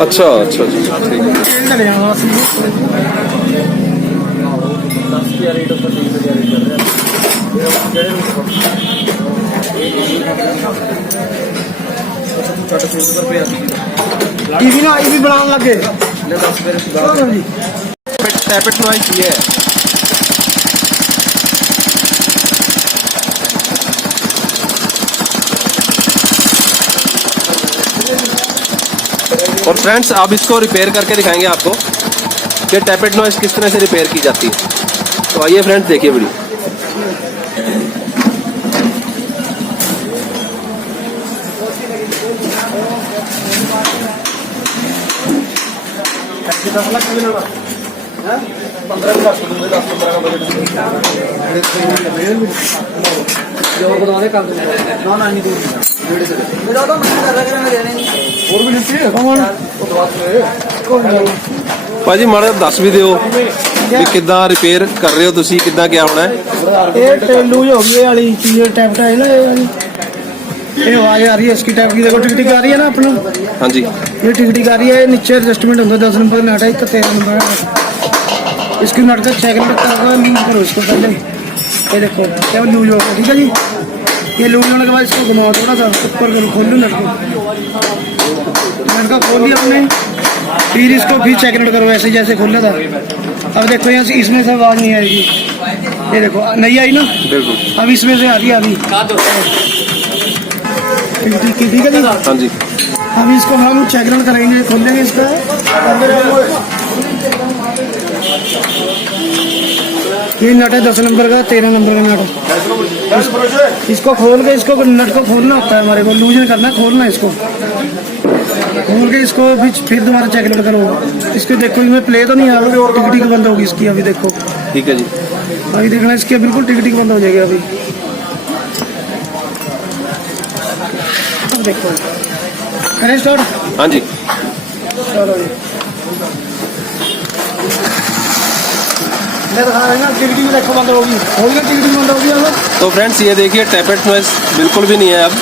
अच्छा अच्छा अच्छा ठीक है। टीवी ना आई भी बनाने लगे टैपेट नॉइस ये है। और फ्रेंड्स अब इसको रिपेयर करके दिखाएंगे आपको कि टैपेट नॉइस किस तरह से रिपेयर की जाती है। तो आइए फ्रेंड्स देखिए वीडियो। ਭਾਜੀ ਮਾੜਾ ਦੱਸ ਵੀ ਦਿਓ ਵੀ ਕਿੱਦਾਂ ਰਿਪੇਅਰ ਕਰ ਰਹੇ ਹੋ ਤੁਸੀਂ, ਕਿੱਦਾਂ ਕਿਆ ਹੋਣਾ है। ये लूज हो गई वाली चीज टैप है ना, ये आवाज आ रही है इसकी टैप की। देखो टिक टिक आ रही है ना अपना। हाँ जी ये टिक टिक आ रही है, नीचे एडजस्टमेंट होता है 10 नंबर नट है, 13 नंबर है। इसकी नट का चेक लूज करो इसको पहले। ये देखो क्या लूज हो गया, ठीक है जी। ये लूज होने के बाद इसको घुमाओ थोड़ा सा ऊपर करो, खोल लो नट को। नट का खोल लिया हमने, फिर इसको भी चेक नट करो ऐसे जैसे खोला था। अब देखो यहाँ से इसमें से आवाज नहीं आएगी। ये देखो नहीं आई ना, बिल्कुल। अब इसमें से आ रही है अभी। ठीक है जी। हाँ जी अभी इसको हम चेक रन करेंगे, खोलेंगे इसका। ये नट है 10 नंबर का, 13 नंबर का नट। इसको खोल के इसको नट को खोलना होता है हमारे को, लूज नहीं करना, खोलना है इसको। खोल के इसको फिर दोबारा चेक नट करो। इसको देखो इसमें प्ले तो नहीं आ रहा, टिक टिक बंद होगी इसकी। अभी देखो ठीक है जी। अभी देखना इसकी बिल्कुल टिक टिक बंद हो जाएगी अभी। देखो करें स्टार्ट। हाँ जी चलो जी मैं दिखा रहा हूँ। टिक टिक देखो बंद होगी, हो गया टिक टिक बंद होगी अब। तो फ्रेंड्स ये देखिए टैपेट नॉइस बिल्कुल भी नहीं है अब।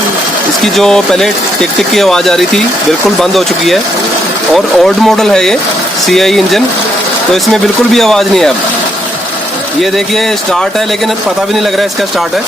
इसकी जो पहले टिक टिक की आवाज़ आ रही थी बिल्कुल बंद हो चुकी है। और ओल्ड मॉडल है ये CI इंजन, तो इसमें बिल्कुल भी आवाज़ नहीं है अब। ये देखिए स्टार्ट है लेकिन पता भी नहीं लग रहा है इसका स्टार्ट है।